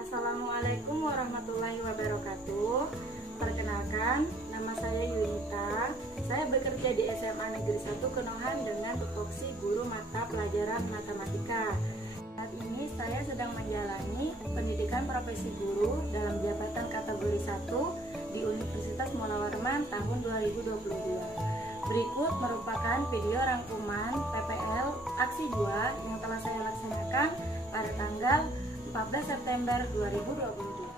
Assalamualaikum warahmatullahi wabarakatuh. Perkenalkan, nama saya Yunita. Saya bekerja di SMA Negeri 1 Kenohan dengan tupoksi guru mata pelajaran matematika. Saat ini saya sedang menjalani pendidikan profesi guru dalam jabatan kategori 1 di Universitas Mula Warman tahun 2022. Berikut merupakan video rangkuman PPL Aksi 2 yang telah saya laksanakan pada tanggal 14 September 2022.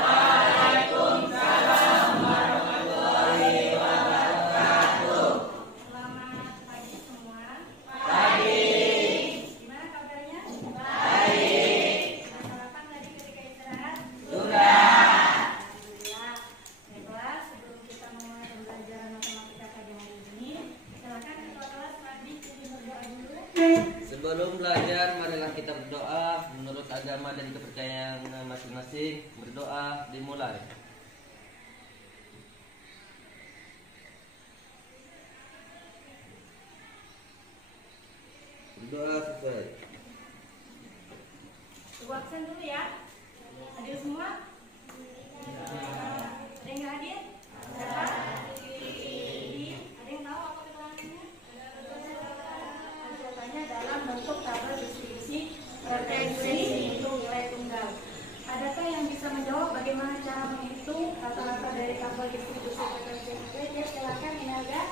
Waalaikumsalam warahmatullahi wabarakatuh. Selamat pagi semua. Pagi. Gimana kabarnya? Baik. Sarapan tadi ketika istirahat? Sudah. Alhamdulillah. Baiklah, sebelum kita memulai pembelajaran matematika pada hari ini, silakan ketua kelas Fadli berdoa dulu. Sebelum belajar, marilah kita berdoa menurut agama dan kepercayaan masing-masing. Berdoa dimulai. Berdoa selesai. Tunggu absen dulu ya. Hadir semua? Ada yang nggak hadir? Siapa? Ada yang tahu apa keterangannya? Jawabannya dalam bentuk tabel distribusi frekuensi untuk nilai tunggal. Adakah yang bisa menjawab bagaimana cara menghitung rata-rata dari tabel distribusi frekuensi? Oke, silakan Inelga.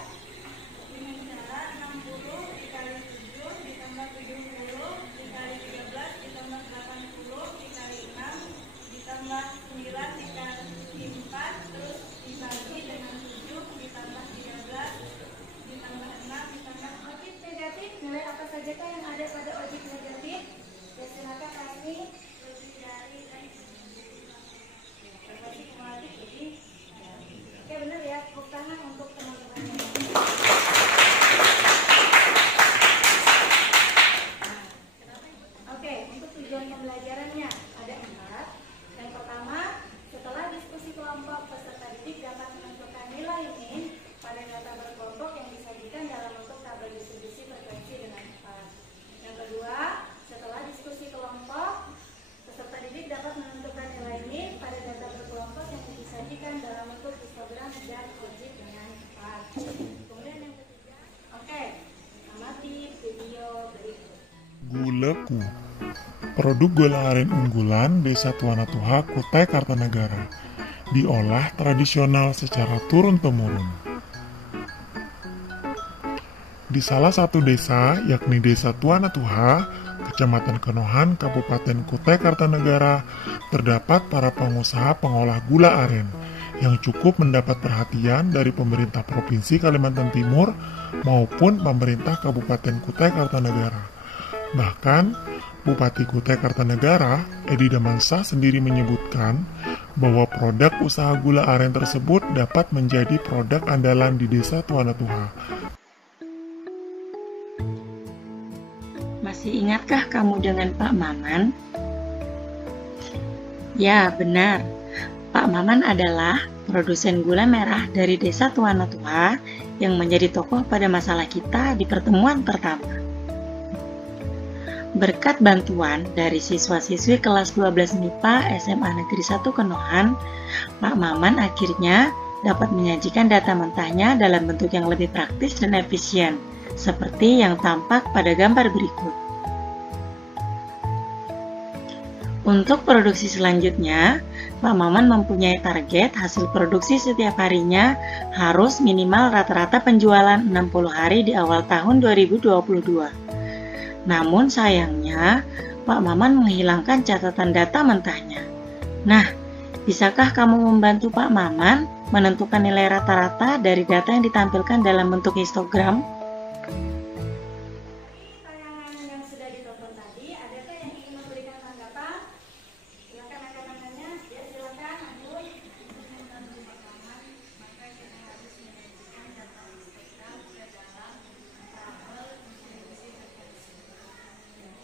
Dengan cara 60 dikali 7 ditambah 70 dikali 13 ditambah 80 dikali 6 ditambah 9 dikali 4 terus dibagi dengan 7 ditambah 13 ditambah 6 ditambah objek negatif. Nilai apa saja yang ada pada objek negatif? Ya, silakan kasih lebih dari frekuensi kumulatif lebih. Oke, benar ya, tepuk tangan untuk teman-teman yang Oke, untuk tujuan pembelajarannya ada 4. Yang pertama, setelah diskusi kelompok, peserta didik dapat menentukan nilai min pada data berkelompok yang disajikan dalam bentuk tabel distribusi frekuensi dengan 4. Yang kedua, setelah diskusi kelompok, peserta didik dapat menentukan nilai min pada data berkelompok yang disajikan dalam bentuk histogram dan objek dengan 4. Kemudian yang ketiga, oke, amati video berikut. Guleku, produk gula aren unggulan Desa Tuanatuha, Kutai Kartanegara, diolah tradisional secara turun-temurun. Di salah satu desa, yakni Desa Tuanatuha, Kecamatan Kenohan, Kabupaten Kutai Kartanegara, terdapat para pengusaha pengolah gula aren yang cukup mendapat perhatian dari pemerintah Provinsi Kalimantan Timur maupun pemerintah Kabupaten Kutai Kartanegara. Bahkan, Bupati Kutai Kartanegara, Edi Damansah sendiri menyebutkan bahwa produk usaha gula aren tersebut dapat menjadi produk andalan di Desa Tuanatuha. Masih ingatkah kamu dengan Pak Maman? Ya, benar. Pak Maman adalah produsen gula merah dari Desa Tuanatuha yang menjadi tokoh pada masalah kita di pertemuan pertama. Berkat bantuan dari siswa-siswi kelas 12 MIPA SMA Negeri 1 Kenohan, Pak Maman akhirnya dapat menyajikan data mentahnya dalam bentuk yang lebih praktis dan efisien, seperti yang tampak pada gambar berikut. Untuk produksi selanjutnya, Pak Maman mempunyai target hasil produksi setiap harinya harus minimal rata-rata penjualan 60 hari di awal tahun 2022. Namun sayangnya, Pak Maman menghilangkan catatan data mentahnya. Nah, bisakah kamu membantu Pak Maman menentukan nilai rata-rata dari data yang ditampilkan dalam bentuk histogram? Tayangan yang sudah ditonton tadi, adakah yang ingin memberikan tanggapan? Silakan angkat tangannya. Ya, silakan, Ampun. Maka kita harus menyajikan data histogram ke dalam tabel distribusi frekuensi.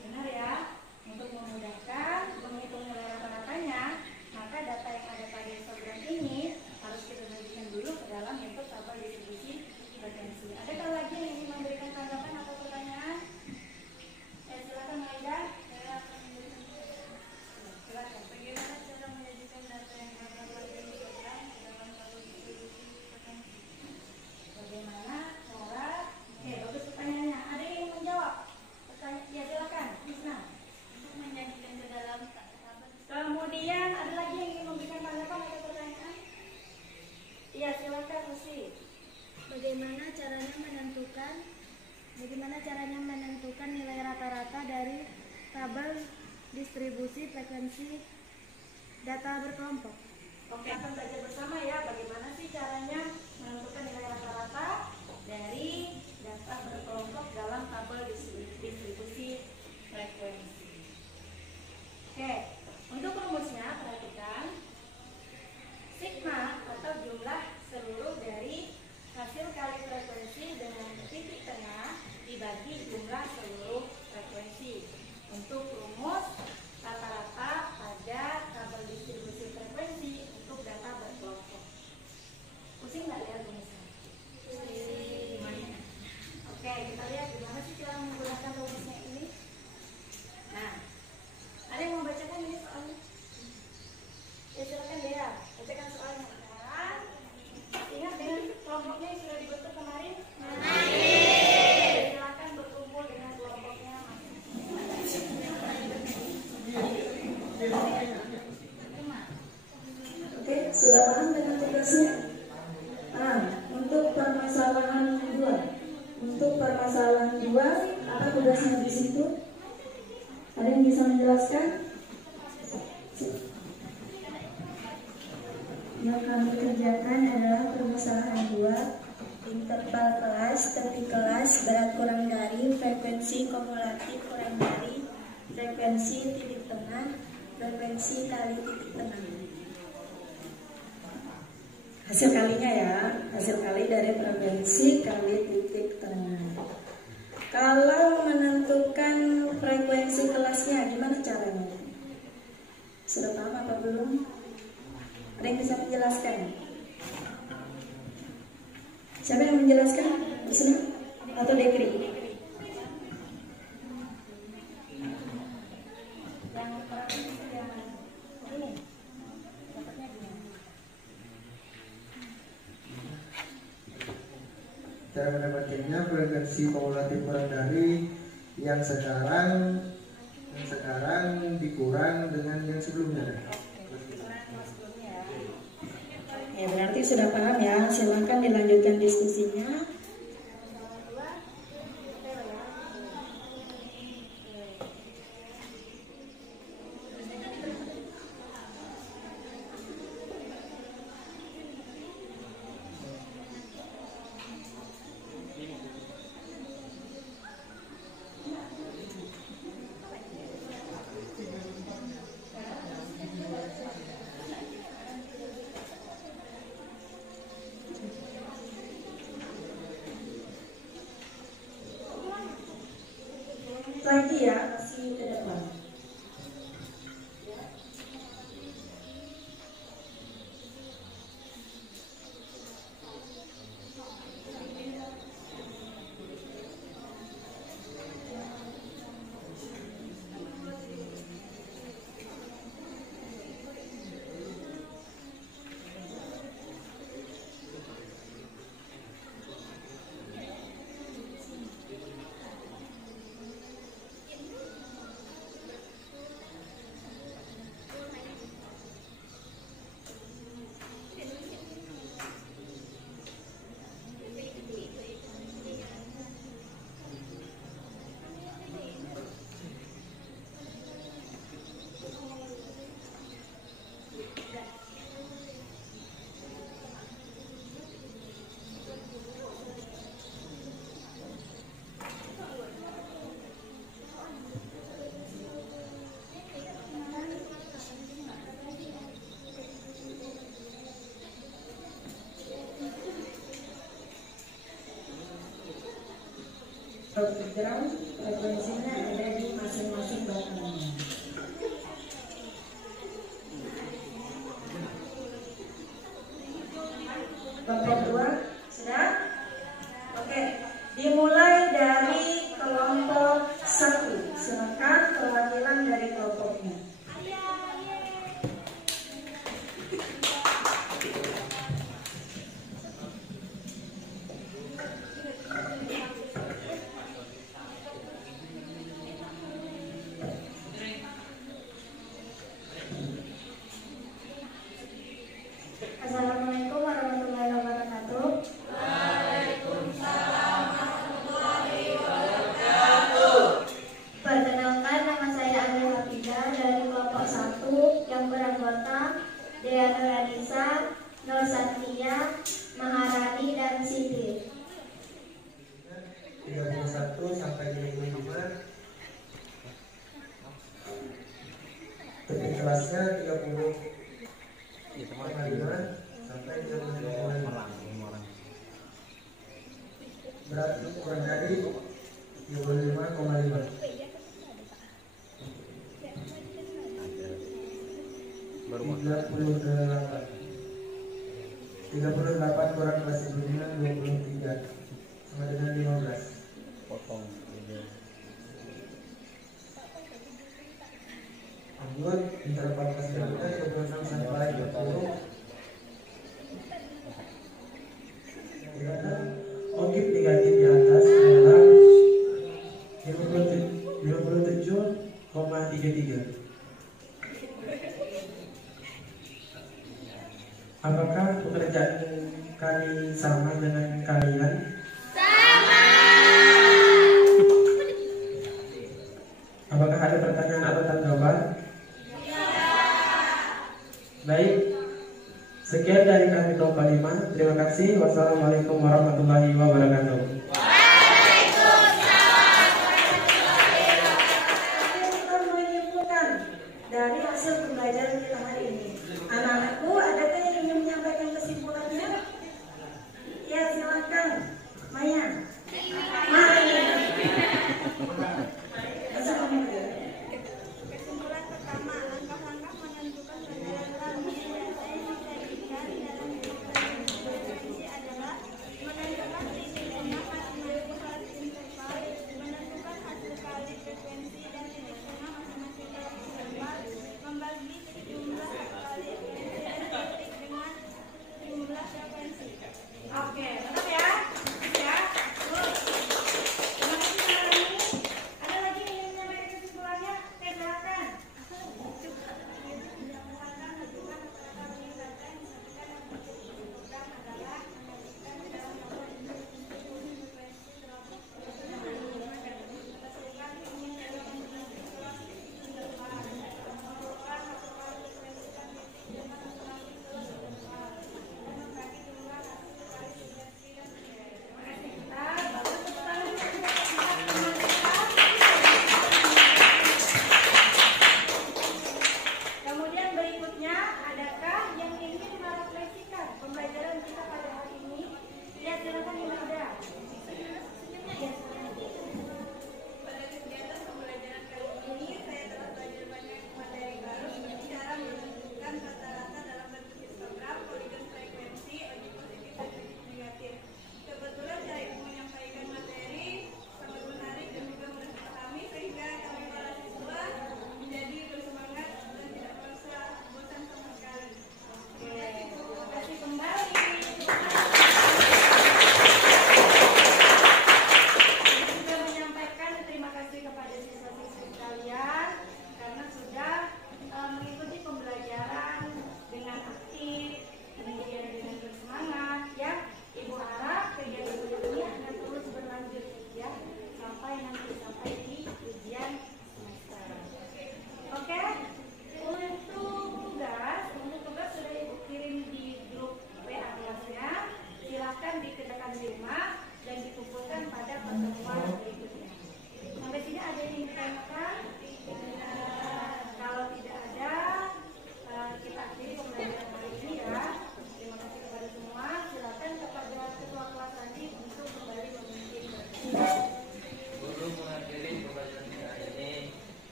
Benar ya? Untuk memudahkan menghitung nilai rata-ratanya, maka data yang ada pada histogram ini harus kita sajikan dulu ke dalam bentuk tabel distribusi frekuensi. Adakah lagi yang distribusi frekuensi data berkelompok. Oke, akan belajar bersama ya bagaimana sih caranya menentukan nilai rata-rata dari data berkelompok dalam tabel distribusi frekuensi. Oke, untuk rumusnya perhatikan sigma atau jumlah seluruh dari hasil kali frekuensi dengan titik tengah dibagi jumlah seluruh frekuensi. Untuk rumus rata-rata pada tabel distribusi frekuensi untuk data berkelompok. Pusing nggak lihat rumusnya? Gimana? Oke, kita lihat gimana sih cara menggunakan rumusnya ini. Nah, ada yang mau bacakan ini soalnya? Ya silakan Dea, bacakan soalnya. Ingat dengan kelompoknya yang sudah dibentuk kemarin? Silakan berkumpul dengan kelompoknya. Oke, sudah paham dengan tugasnya? Nah, untuk permasalahan 2. Untuk permasalahan 2, apa tugasnya di situ? Ada yang bisa menjelaskan? Yang kami kerjakan adalah permasalahan 2, interval kelas, tepi kelas, berat kurang dari, frekuensi kumulatif kurang dari, frekuensi titik tengah, frekuensi kali titik tengah. Hasil kalinya ya, hasil kali dari frekuensi kali titik tengah. Kalau menentukan frekuensi kelasnya, gimana caranya? Sudah paham apa belum? Ada yang bisa menjelaskan? Siapa yang menjelaskan? Bisa atau Dekri? Cara mendapatkannya frekuensi kumulatif kurang dari yang sekarang dikurang dengan yang sebelumnya. Ya, berarti sudah paham ya. Silakan dilanjutkan diskusinya. Lagi ya, masih ke depan. Background frekuensinya ada di masing-masing batangnya. Kelompok 2 sudah? Oke, dimulai dari kelompok 1. Silakan perwakilan dari kelompoknya. beranggota Dea Nuranisa, Nur Satria, Maharani, dan Siti. 31 sampai 35. Topik kelasnya 30,5 sampai 35,5. Berat kurang dari 25,5. 38 kurang kelas sebelumnya 23 sama dengan 15. Lanjut, interval kelas sebelumnya 26 sampai 20. Objek negatif di atas adalah 57,33. Apakah pekerjaan kami sama dengan kalian? Sama. Apakah ada pertanyaan atau tanggapan? Ya. Baik. Sekian dari kami kelompok 5. Terima kasih. Wassalamualaikum warahmatullahi wabarakatuh. Kita menyimpulkan dari hasil pembelajaran kita hari ini. Anak-anakku